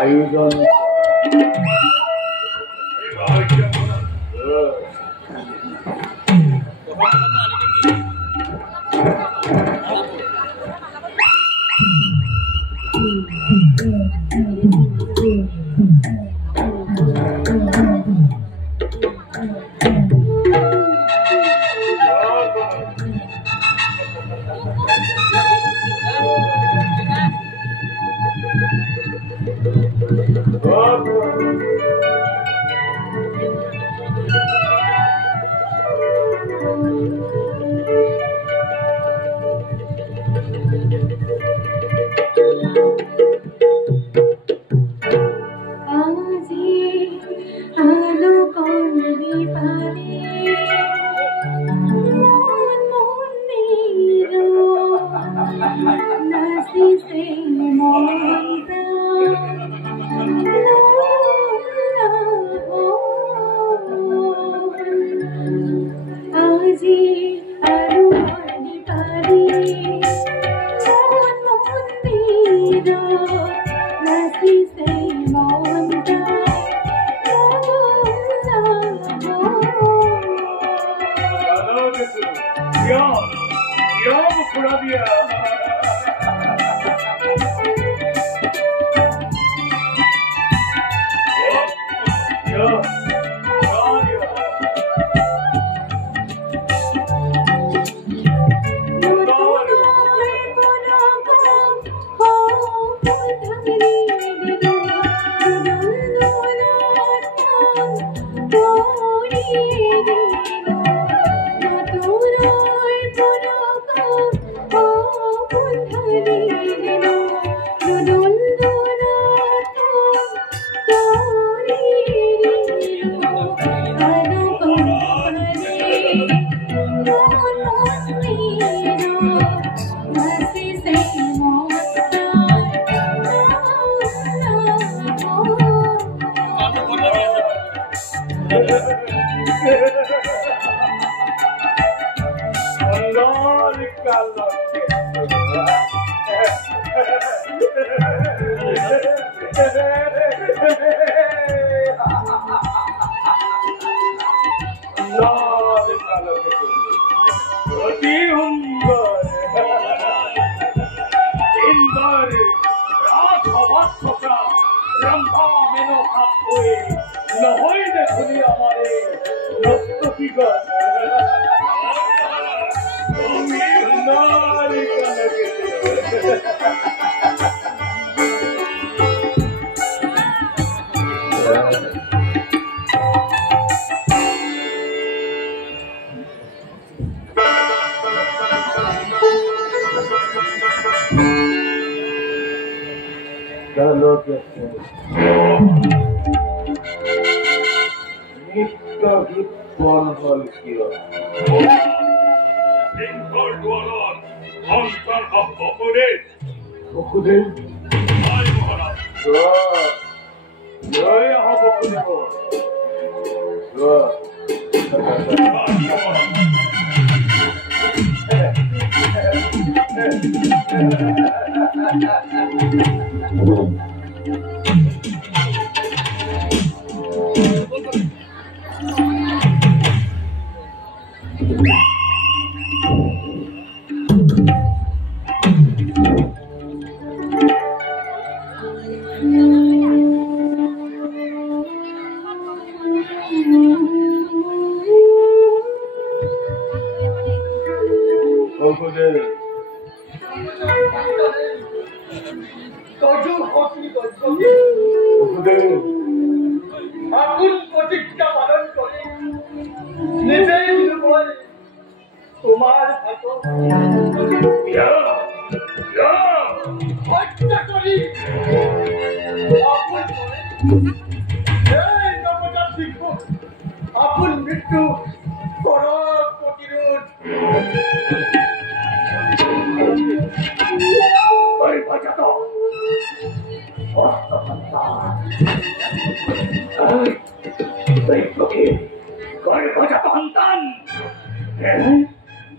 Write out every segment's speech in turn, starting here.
আয়োজন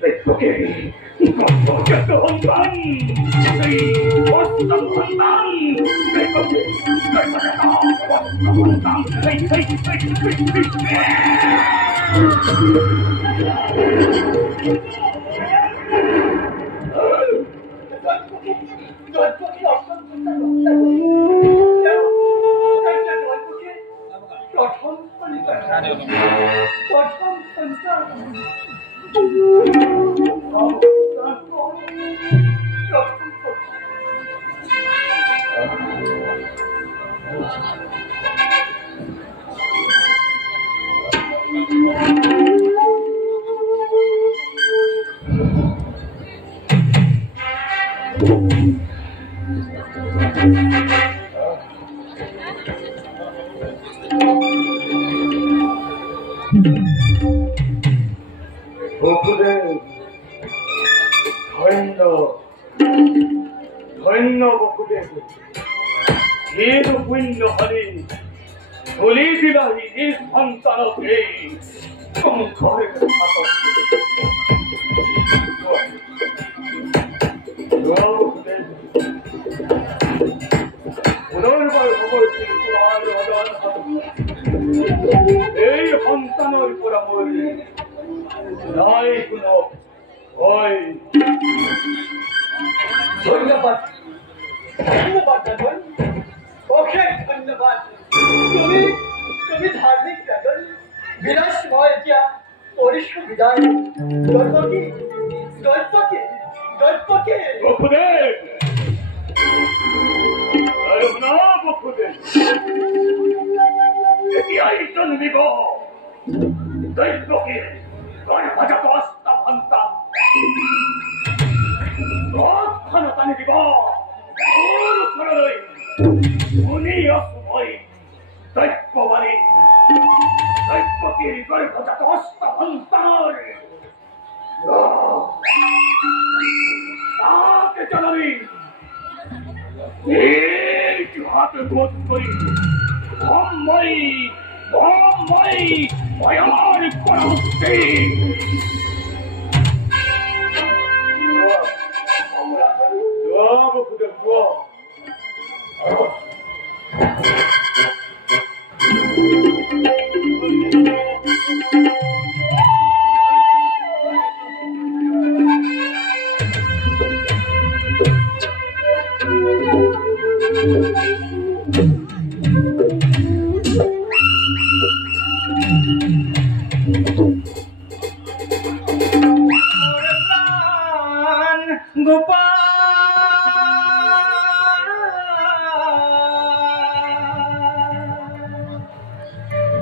দেখোকে কত সন্তান সেই অষ্টম সন্তান দেখোকে ধন্য বকুদেব এর পুণ্য হলে বলি দিলাহি নিজ সন্তানকে সংসারের এই সন্তানের পৰা মোৰ নাই কোনো ভয়। ধন্যবাদ ধন্যবাদ অশেষ ধন্যবাদ। তুমি ধাৰ্মিক ব্যাগল বিলাস নয় এতিয়া পৰিষ্ক বিদায় দৈপকী দৈপকী দৈপকী বকুদেৱ বকুদেৱ এতিয়াই জন্মিব দৈপকীৰ গৰ্ভজাত অষ্টম সন্তান টানি দিব মোৰ ওচৰলৈ শুনি আছো মই দৈপবাণী দৈপকীৰ গৰ্ভজাত অষ্টম সন্তানৰ তাকে জননী এইটো হাত বোধ কৰি মই ভয়াৰ কৰা উচিত।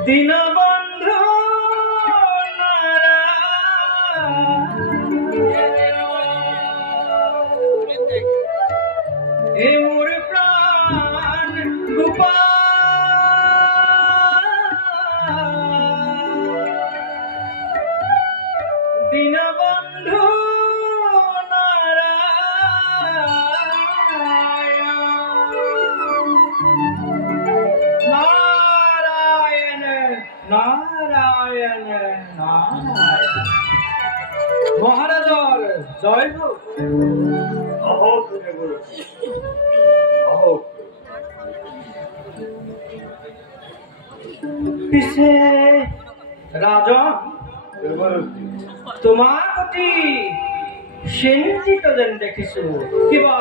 দীনবন্ধু হে মোর প্রাণ গোপাল দীনবন্ধু নারায়ণ নারায়ণ মহারাজর জয় হোক। পিছে রাজন তোমার প্রতি চিন্তিত যেন দেখিছো, কিবা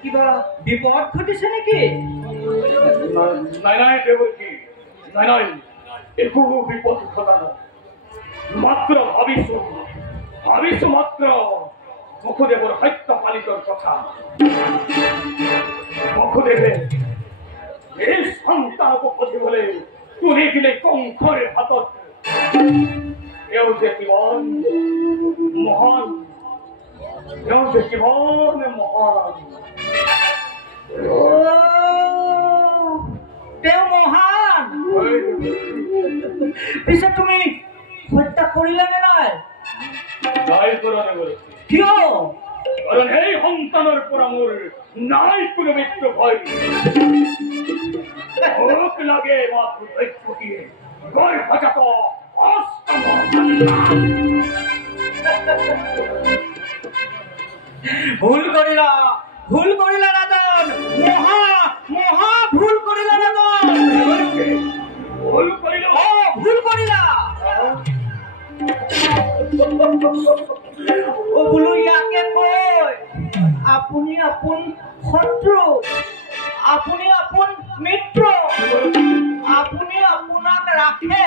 কিবা বিপদ ঘটিছে নেকি? নাই নাই দেৱকী, নাই নাই একো বিপদ ঘটা নাই, মাত্ৰ ভাবিছো মাত্ৰ বসুদেৱৰ সত্য পালিতৰ কথা। বসুদেৱে এই সন্তানক পঠিয়াবলৈ তুলি দিলে কংসৰ হাতত। এওঁ যে কিমান মহান, মহান পিছে তুমি হত্যা কৰিলা নে নাই? কিয়? কাৰণ এই সন্তানৰ পৰা মোৰ নাই কোনো মৃত্যু ভয়। মোক লাগে মাথো দৈত্যকীয়ে গৰ্ভজাত অষ্টম সন্তান। ভুল কৰিলা ৰাজন, মহা মহা ভুল কৰিলা ৰাজন। ভুল কৰিলো। ভুল কৰিলা। বোলো ইয়াকে কয় আপুনি আপোন শত্ৰু, আপুনি আপোন মিত্ৰ, আপুনি আপোনাক ৰাখে,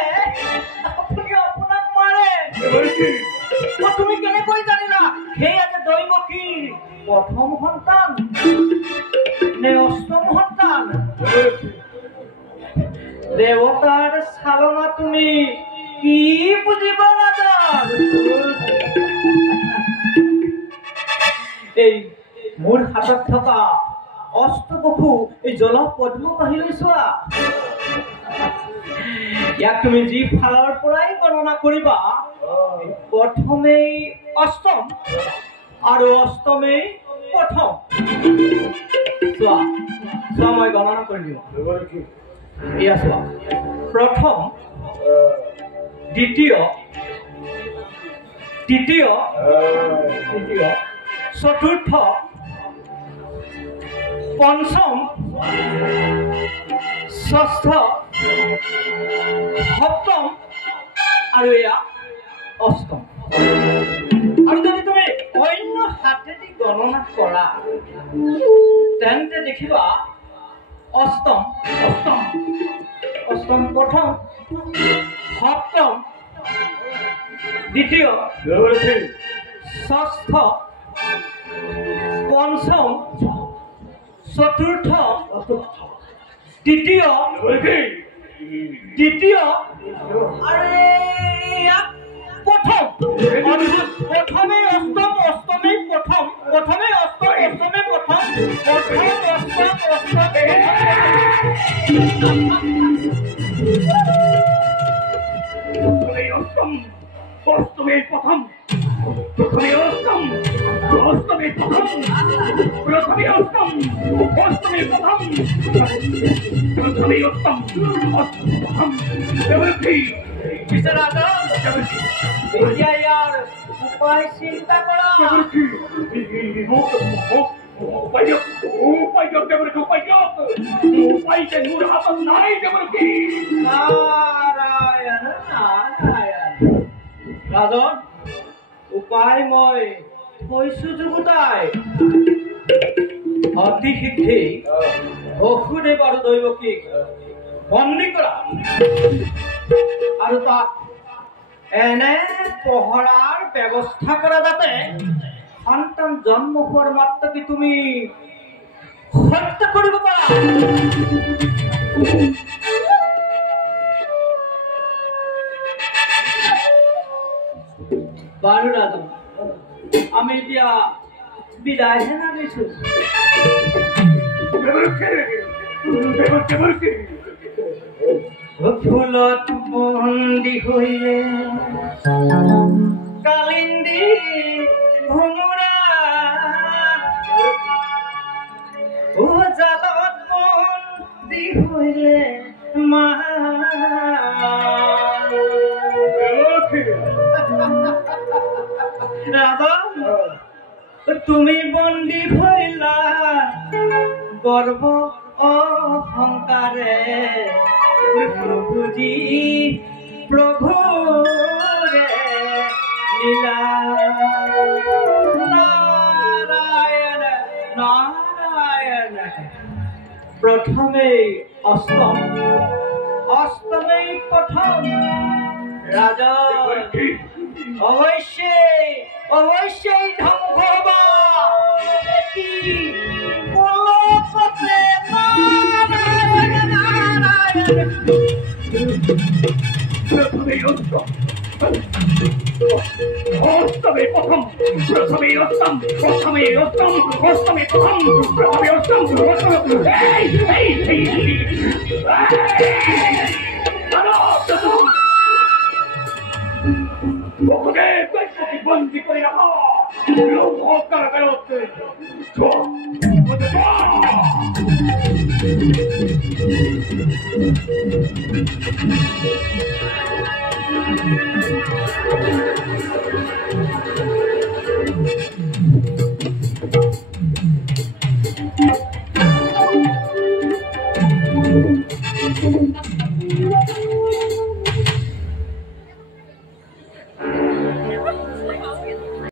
আপুনি আপোনাক মাৰে। তুমি কেনেকৈ জানিলা সেয়া যে দৈৱকীৰ প্ৰথম সন্তান নে অষ্টম সন্তান? দেৱতাৰ চালনা তুমি কি বুজিব নাজান? এই মোৰ হাতত থকা অষ্টবসু এই জলপদ্ম পাহিলৈ চোৱা। ইয়াক তুমি যি ফালৰ পৰাই গণনা কৰিবা, প্ৰথমেই অষ্টম আৰু অষ্টমেই প্ৰথম। চোৱা চোৱা, মই গণনা কৰি দিওঁ। এয়া চোৱা, প্ৰথম, দ্বিতীয়, তৃতীয়, চতুৰ্থ, পঞ্চম, ষষ্ঠ, সপ্তম আৰু এয়া অষ্টম। আৰু যদি তুমি অন্য হাতেদি গণনা কৰা তেন্তে দেখিবা অষ্টম অষ্টম অষ্টম প্ৰথম, সপ্তম দ্বিতীয়, ষষ্ঠ, পঞ্চম, চতুৰ্থ, তৃতীয়, দ্বিতীয় প্রথম। প্রথমে অষ্টম, অষ্টমে প্রথম, প্রথমে অষ্টম, অষ্টমে প্রথম, প্রথম অষ্টম, অষ্টমে অষ্টম, অষ্টমে প্রথম, প্রথমে অষ্টম, অষ্টমে প্রথম, প্রথমে অষ্টম, অষ্টমে প্রথম, প্রথমে অষ্টম, অষ্টম ইয়ার উপায় চিন্তা করা। নারায়ণ নারায়ণ। রাজন, উপায় মই থৈছো যুগুতাই। অতি শীঘ্ৰে বসুদেৱ আৰু দৈৱকীক বন্দী কৰা আৰু তাক এনে পহৰাৰ ব্যৱস্থা কৰা যাতে সন্তান জন্ম হোৱাৰ মাত্ৰকে তুমি হত্যা কৰিব পাৰা। বাৰু ৰাজন, আমি এতিয়া বিদায়হে নামিছো। ফুলত বন্দী হইলে কালিন্দী ভোমোৰা, ও জালত বন্দী হইলে মা। রাজন, তুমি বন্দী হইলা গর্ব অহংকারে, বুঝি প্রভুরে লীলা। নারায়ণ নারায়ণ। প্রথমে অষ্টম, অষ্টমে প্রথম। রাজন, অবশ্যই অবশ্যই ধ্বংস হবা। প্রথমে অষ্টম, অষ্টমে প্রথম, প্রথমে অষ্টম, প্রথমে অষ্টম, অষ্টমে প্রথম, প্রথমে অষ্টম, বন্দী করে রাখা